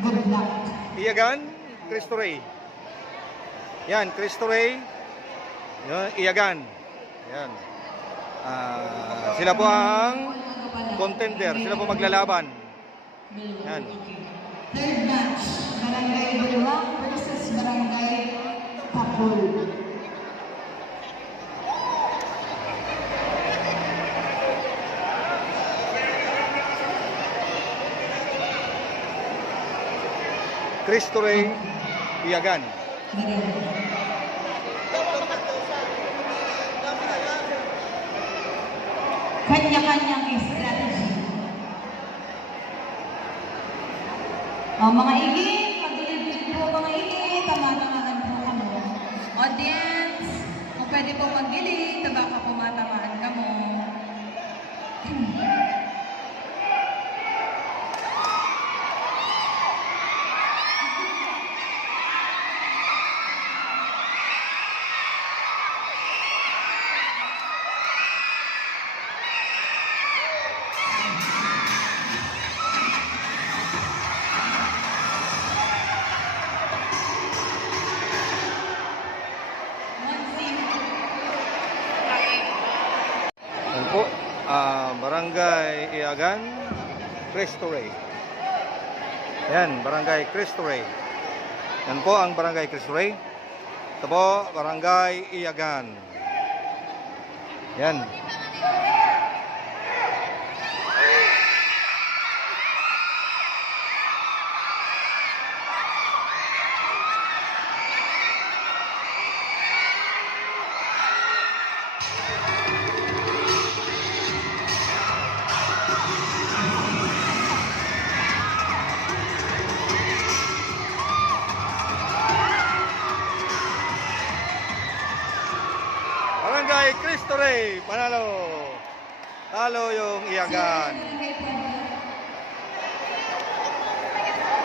Good luck. Iyagan, Cristo Rey. Yan, Cristo Rey. Yan, Iyagan. Yan. Sila po ang contender. Sila po maglalaban. Yan. Third match, Barangay Baliwag versus Barangay Kapul. Cristo Rey, Iyagan. Kanya-kanyang strategy. Mga igit, pag-ilibig po mga igit, tama-tamahan po kamo. Audience, kung pwede po mag-gilig, baka po matamaan ka mo. Yan po, Barangay Iyagan, Cristo Rey. Yan, Barangay Cristo Rey. Yan po ang Barangay Cristo Rey. Ito po, Barangay Iyagan. Yan. Barangay Cristo Rey, panalo. Talo yung Iyagan.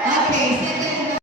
Okay,